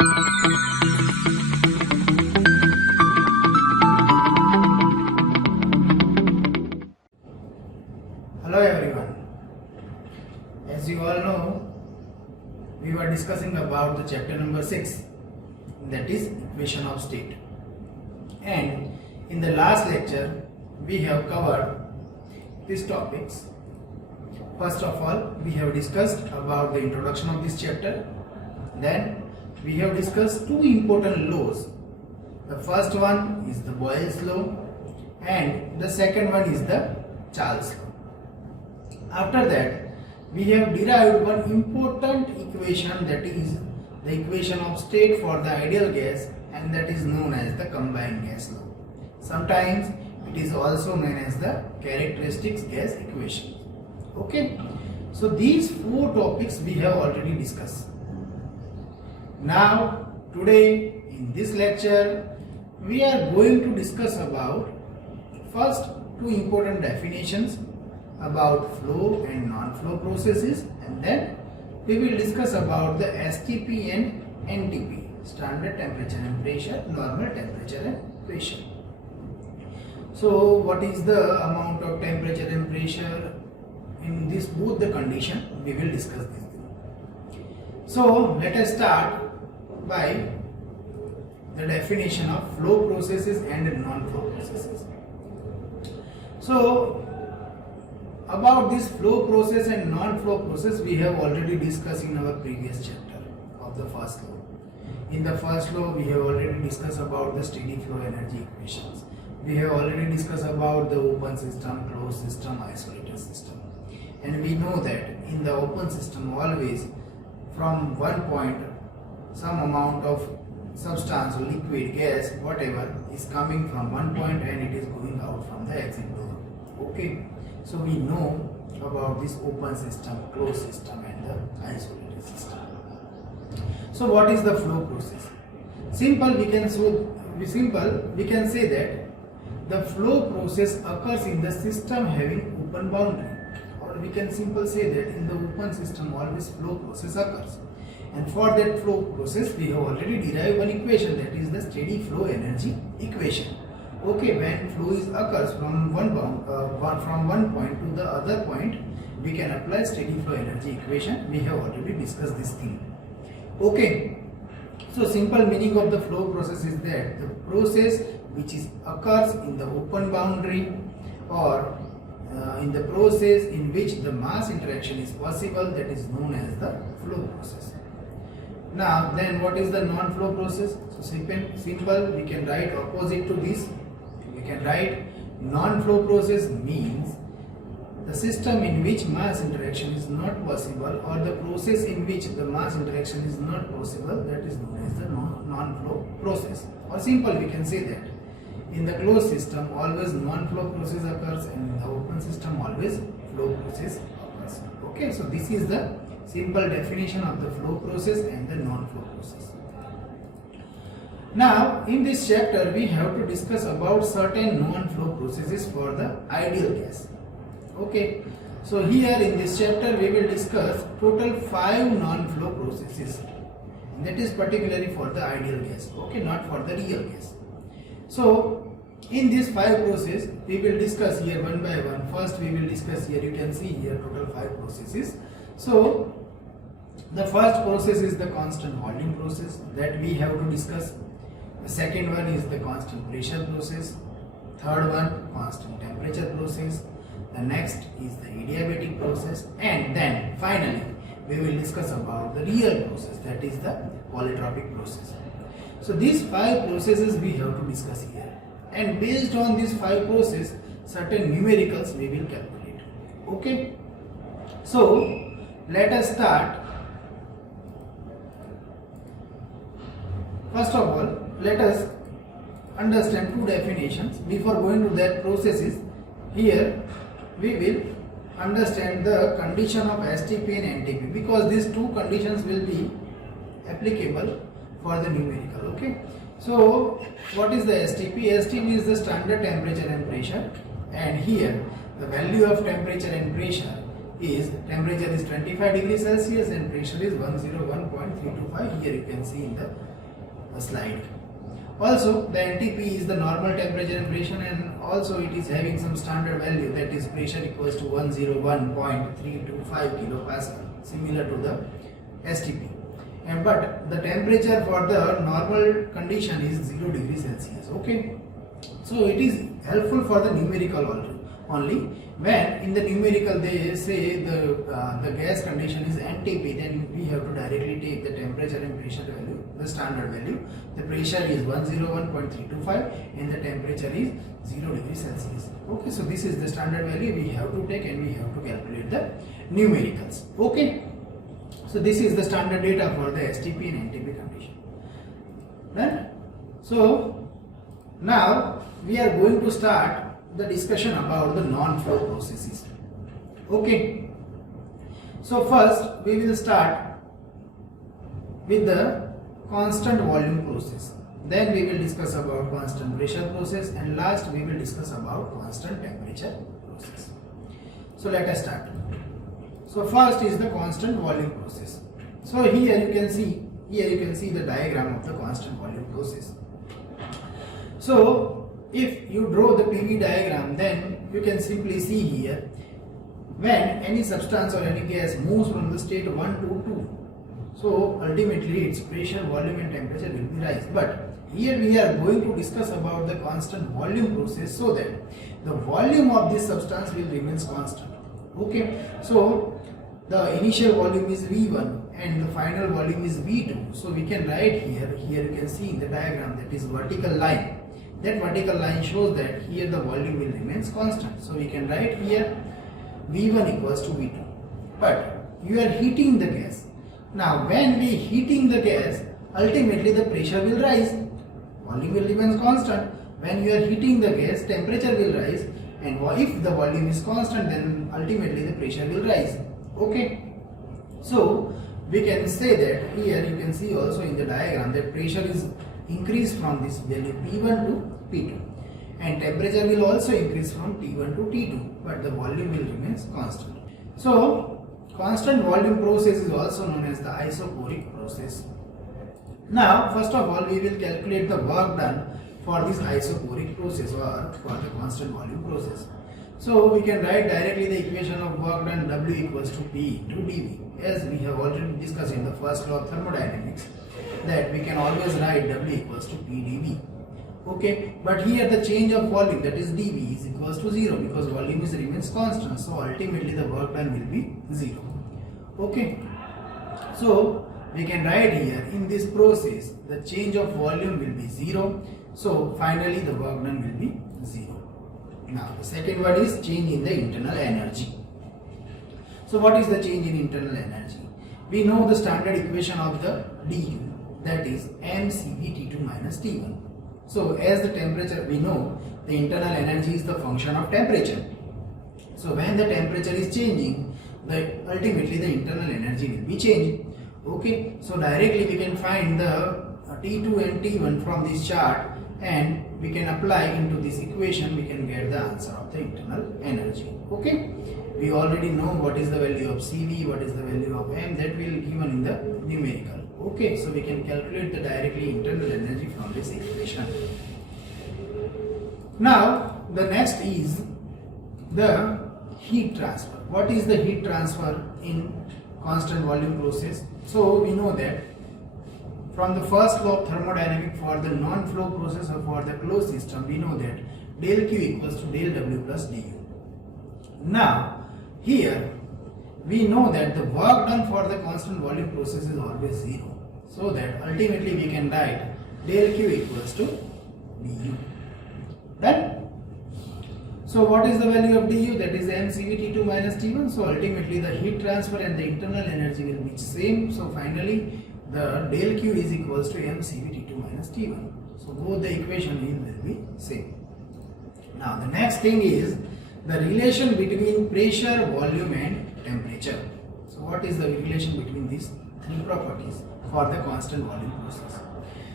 Hello everyone. As you all know, we were discussing about the chapter number 6, that is equation of state. And in the last lecture, we have covered these topics. First of all, we have discussed about the introduction of this chapter. Then we have discussed two important laws. The first one is the Boyle's law and the second one is the Charles law. After that, we have derived one important equation, that is the equation of state for the ideal gas, and that is known as the combined gas law. Sometimes it is also known as the characteristics gas equation. Okay, so these four topics we have already discussed. Now today in this lecture we are going to discuss about first two important definitions about flow and non-flow processes, and then we will discuss about the STP and NTP, standard temperature and pressure, normal temperature and pressure. So what is the amount of temperature and pressure in this both the condition, we will discuss this. So let us start by the definition of flow processes and non-flow processes. So about this flow process and non-flow process we have already discussed in our previous chapter of the first law. In the first law we have already discussed about the steady flow energy equations. We have already discussed about the open system, closed system, isolated system. And we know that in the open system always from one point some amount of substance or liquid, gas, whatever is coming from one point and it is going out from the exit door. Okay. So we know about this open system, closed system and the isolated system. So what is the flow process? We can say that the flow process occurs in the system having open boundary, or we can simply say that in the open system always flow process occurs. And for that flow process we have already derived one equation, that is the steady flow energy equation. Okay, when flow occurs from one point to the other point, we can apply steady flow energy equation. We have already discussed this thing. Okay, so simple meaning of the flow process is that the process which occurs in the open boundary, or in the process in which the mass interaction is possible, that is known as the flow process. Now then, what is the non-flow process? So simple, we can write opposite to this. We can write non-flow process means the system in which mass interaction is not possible, or the process in which the mass interaction is not possible, that is known as the non-flow process. Or simple, we can say that in the closed system always non-flow process occurs and in the open system always flow process occurs. Okay, so this is the simple definition of the flow process and the non-flow process. Now in this chapter we have to discuss about certain non-flow processes for the ideal gas. Okay, so here in this chapter we will discuss total 5 non-flow processes, that is particularly for the ideal gas, okay, not for the real gas. So in these 5 processes we will discuss here one by one. First we will discuss here, you can see here total 5 processes. So the first process is the constant holding process, that we have to discuss. The second one is the constant pressure process. Third one, constant temperature process. The next is the adiabatic process, and then finally we will discuss about the real process, that is the polytropic process. So these 5 processes we have to discuss here, and based on these 5 processes certain numericals we will calculate. Okay, so let us start. First of all, let us understand 2 definitions. Before going to that processes, here we will understand the condition of STP and NTP, because these 2 conditions will be applicable for the numerical. Okay, so what is the STP? STP is the standard temperature and pressure, and here the value of temperature and pressure is, temperature is 25 degrees Celsius and pressure is 101.325 here you can see in the slide. Also, the NTP is the normal temperature and pressure, and also it is having some standard value, that is pressure equals to 101.325 kilopascal, similar to the STP. And but the temperature for the normal condition is 0 degrees Celsius. Okay, so it is helpful for the numerical only. When in the numerical they say the gas condition is NTP, then we have to directly take the temperature and pressure value, the standard value. The pressure is 101.325 and the temperature is 0 degrees Celsius. Okay, so this is the standard value we have to take, and we have to calculate the numericals. Okay, so this is the standard data for the STP and NTP condition. Right? So now we are going to start the discussion about the non-flow processes. Okay, so first we will start with the constant volume process, then we will discuss about constant pressure process, and last we will discuss about constant temperature process. So let us start. So first is the constant volume process. So here you can see the diagram of the constant volume process. So if you draw the PV diagram, then you can simply see here, when any substance or any gas moves from the state 1 to 2, so ultimately its pressure, volume and temperature will be rise. But here we are going to discuss about the constant volume process, so that the volume of this substance will remain constant. Okay, so the initial volume is V1 and the final volume is V2. So we can write here you can see in the diagram, that is vertical line. That vertical line shows that here the volume will remain constant. So we can write here V1 equals to V2. But you are heating the gas. Now when we heating the gas, ultimately the pressure will rise, volume will remain constant. When you are heating the gas, temperature will rise, and if the volume is constant, then ultimately the pressure will rise. Okay, so we can say that here you can see also in the diagram that pressure is increased from this value P1 to P2, and temperature will also increase from T1 to T2, but the volume will remain constant. So constant volume process is also known as the isochoric process. Now first of all we will calculate the work done for this isochoric process or for the constant volume process. So we can write directly the equation of work done, W equals to P into dV, as we have already discussed in the first law of thermodynamics, that we can always write W equals to P dV. Okay, but here the change of volume, that is dV, is equals to 0 because volume is remains constant. So ultimately the work done will be 0. Okay, so we can write here in this process the change of volume will be 0. So finally the work done will be 0. Now the second one is change in the internal energy. So what is the change in internal energy? We know the standard equation of the dU, that is mCv T2 minus T1. So as the temperature, we know the internal energy is the function of temperature. So when the temperature is changing, ultimately the internal energy will be changing. Okay, so directly we can find the T2 and T1 from this chart, and we can apply into this equation, we can get the answer of the internal energy. Okay, we already know what is the value of Cv, what is the value of m, that will be given in the numerical. Okay, so we can calculate the directly internal energy from this equation. Now the next is the heat transfer. What is the heat transfer in constant volume process? So we know that from the first law of thermodynamics, for the non-flow process or for the closed system, we know that del Q equals to del W plus du. Now here we know that the work done for the constant volume process is always 0. So that ultimately we can write del Q equals to du. Done? So what is the value of du? That is mCv T2 minus T1. So ultimately the heat transfer and the internal energy will be same. So finally the del Q is equals to mCv T2 minus T1. So both the equation will be same. Now the next thing is the relation between pressure, volume and temperature. So what is the relation between these three properties for the constant volume process?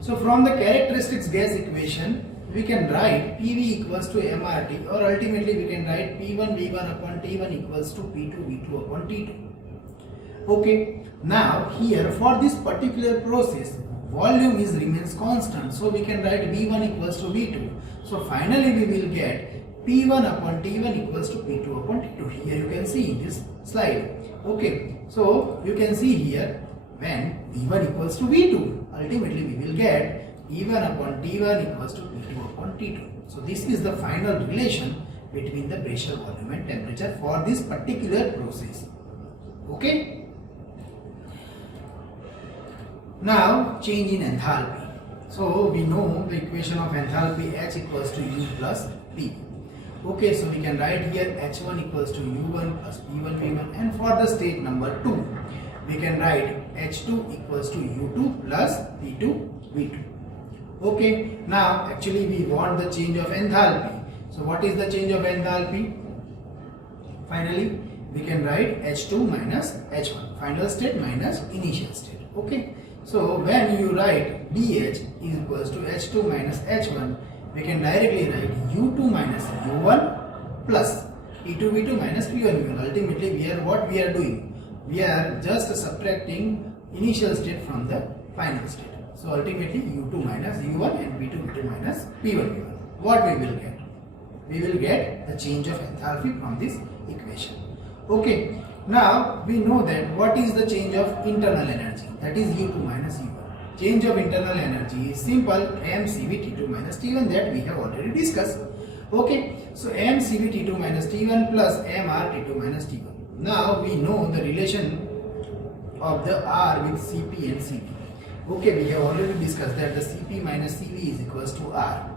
So from the characteristics gas equation, we can write PV equals to mRT, or ultimately we can write P1 V1 upon T1 equals to P2 V2 upon T2. Okay, now here for this particular process, volume is remains constant, so we can write V1 equals to V2. So finally we will get P1 upon T1 equals to P2 upon T2. Here you can see in this slide. Okay, so you can see here when V1 equals to V2, ultimately we will get P1 upon T1 equals to P2 upon T2. So this is the final relation between the pressure, volume and temperature for this particular process. Okay. Now change in enthalpy. So we know the equation of enthalpy H equals to U plus P. Okay, so we can write here H1 equals to U1 plus P1 V1, and for the state number 2 we can write H2 equals to U2 plus P2 V2. Okay, now actually we want the change of enthalpy. So what is the change of enthalpy? Finally we can write H2 minus H1, final state minus initial state. Okay, so when you write dH is equals to H2 minus H1, we can directly write U2 minus U1 plus P2 V2 minus P1 V1. Ultimately what we are doing? We are just subtracting initial state from the final state. So ultimately U2 minus U1 and P2 V2 minus P1 V1. What we will get? We will get the change of enthalpy from this equation. Okay, now we know that what is the change of internal energy, that is U2 minus U1. Change of internal energy is simple, mCv T2 minus T1, that we have already discussed. Okay, so mCv T2 minus T1 plus mR T2 minus T1. Now we know the relation of the R with Cp and Cv. Okay, we have already discussed that the Cp minus Cv is equals to R.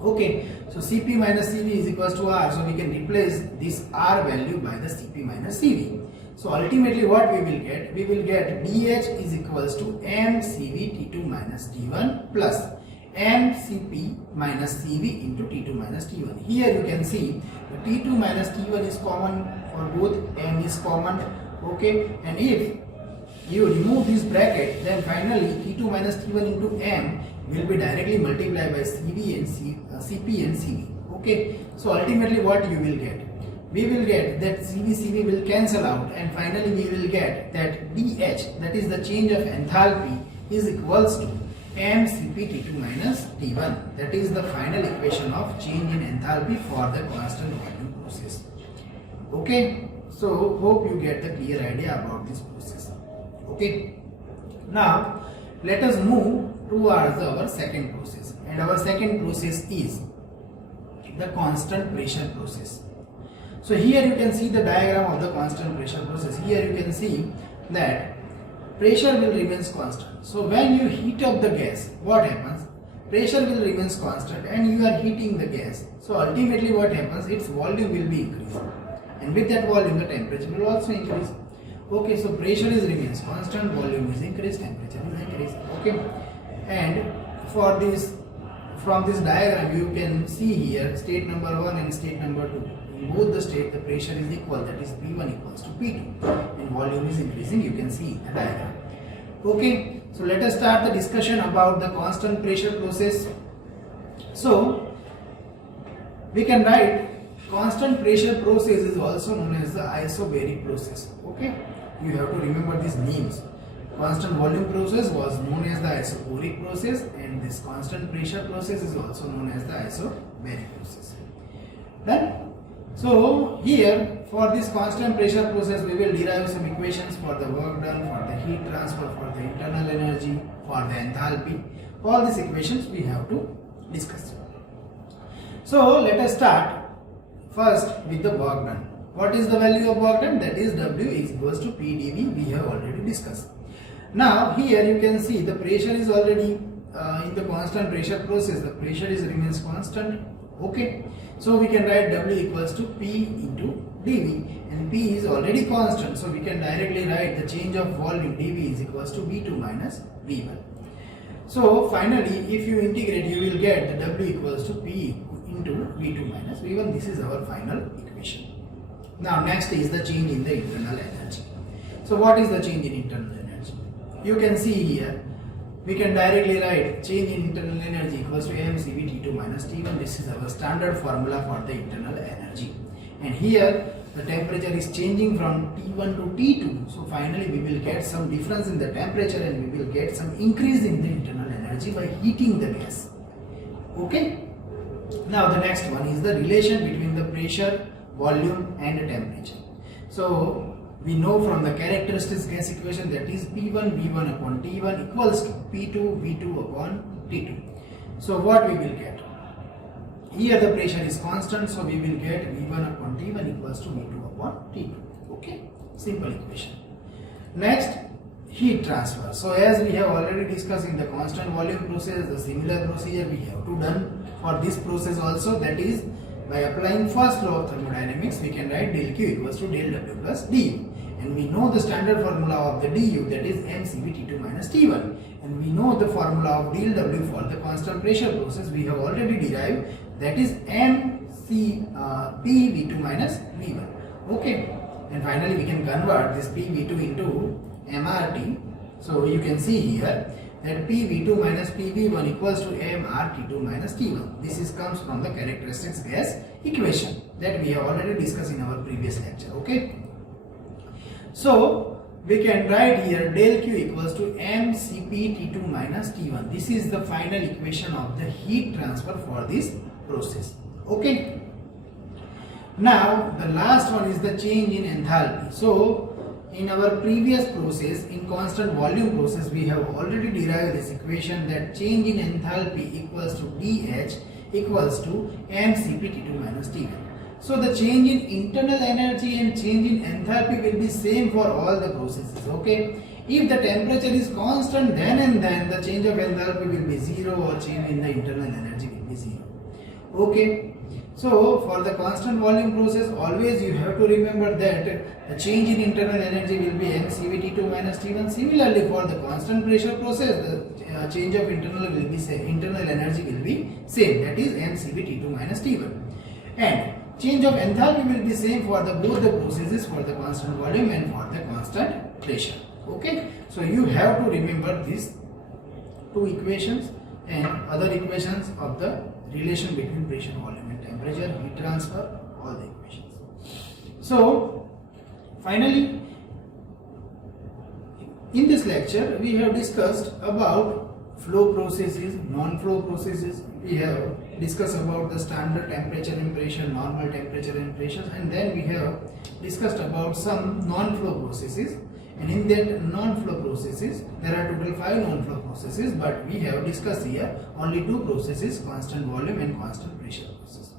Okay, so Cp minus Cv is equals to R, so we can replace this R value by the Cp minus Cv. So ultimately what we will get? We will get dH is equals to mCv T2 minus T1 plus mCp minus Cv into T2 minus T1. Here you can see the T2 minus T1 is common for both, m is common. Okay, and if you remove this bracket, then finally T2 minus T1 into m will be directly multiplied by Cp and Cv. Okay, so ultimately what you will get? We will get that Cv will cancel out, and finally we will get that dH, that is the change of enthalpy, is equals to mCp T2 minus T1. That is the final equation of change in enthalpy for the constant volume process. Okay, so hope you get the clear idea about this process. Okay, now let us move towards our second process, and our second process is the constant pressure process. So here you can see the diagram of the constant pressure process. Here you can see that pressure will remain constant. So when you heat up the gas, what happens? Pressure will remain constant and you are heating the gas. So ultimately what happens? Its volume will be increased, and with that volume the temperature will also increase. Okay, so pressure is remains constant, volume is increased, temperature is increased. Okay, and for this, from this diagram you can see here state number 1 and state number 2. In both the state the pressure is equal, that is P1 equals to P2, and volume is increasing, you can see in the diagram. Okay, so let us start the discussion about the constant pressure process. So we can write constant pressure process is also known as the isobaric process. Okay, you have to remember these names. Constant volume process was known as the isobaric process, and this constant pressure process is also known as the isobaric process. Done? So here for this constant pressure process we will derive some equations for the work done, for the heat transfer, for the internal energy, for the enthalpy. All these equations we have to discuss. So let us start first with the work done. What is the value of work done? That is W is equals to P dV, we have already discussed. Now here you can see the pressure is already in the constant pressure process, the pressure is remains constant. Okay, so we can write W equals to P into dV, and P is already constant, so we can directly write the change of volume dV is equals to V2 minus V1. So finally if you integrate you will get the W equals to P into V2 minus V1. This is our final equation. Now next is the change in the internal energy. So what is the change in internal energy? You can see here we can directly write change in internal energy equals to mCv T2 minus T1. This is our standard formula for the internal energy. And here the temperature is changing from T1 to T2. So finally we will get some difference in the temperature and we will get some increase in the internal energy by heating the gas. Okay. Now the next one is the relation between the pressure, volume and temperature. So we know from the characteristics gas equation that is P1 V1 upon T1 equals to P2 V2 upon T2. So what we will get? Here the pressure is constant, so we will get V1 upon T1 equals to V2 upon T2. Okay, simple equation. Next, heat transfer. So as we have already discussed in the constant volume process, the similar procedure we have to done for this process also, that is by applying first law of thermodynamics, we can write del Q equals to del W plus du. And we know the standard formula of the du, that is mCv T2 minus T1. And we know the formula of del W for the constant pressure process we have already derived, that is mCp V2 minus V1. Okay. And finally we can convert this PV2 into MRT. So you can see here that PV2 minus PV1 equals to MRT2 minus T1. This comes from the characteristics gas equation that we have already discussed in our previous lecture. Okay. So we can write here del Q equals to mCp T2 minus T1. This is the final equation of the heat transfer for this process. Okay. Now the last one is the change in enthalpy. So in our previous process, in constant volume process, we have already derived this equation that change in enthalpy equals to dH equals to mCp T2 minus T1. So the change in internal energy and change in enthalpy will be same for all the processes. Okay. If the temperature is constant, then and then the change of enthalpy will be 0 or change in the internal energy will be 0. Okay. So for the constant volume process, always you have to remember that the change in internal energy will be mCv T2 minus T1. Similarly, for the constant pressure process, the change of internal energy will be same, that is mCv T2 minus T1. And change of enthalpy will be same for both the processes, for the constant volume and for the constant pressure. Okay. So you have to remember these two equations and other equations of the relation between pressure, volume and temperature, heat transfer, all the equations. So finally, in this lecture we have discussed about flow processes, non-flow processes. We have discussed about the standard temperature and pressure, normal temperature and pressure, and then we have discussed about some non-flow processes. And in that non-flow processes, there are total 5 non-flow processes, but we have discussed here only 2 processes, constant volume and constant pressure process.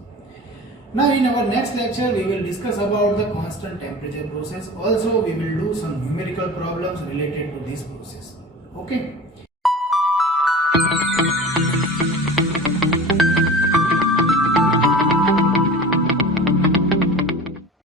Now in our next lecture, we will discuss about the constant temperature process. Also, we will do some numerical problems related to this process. Okay.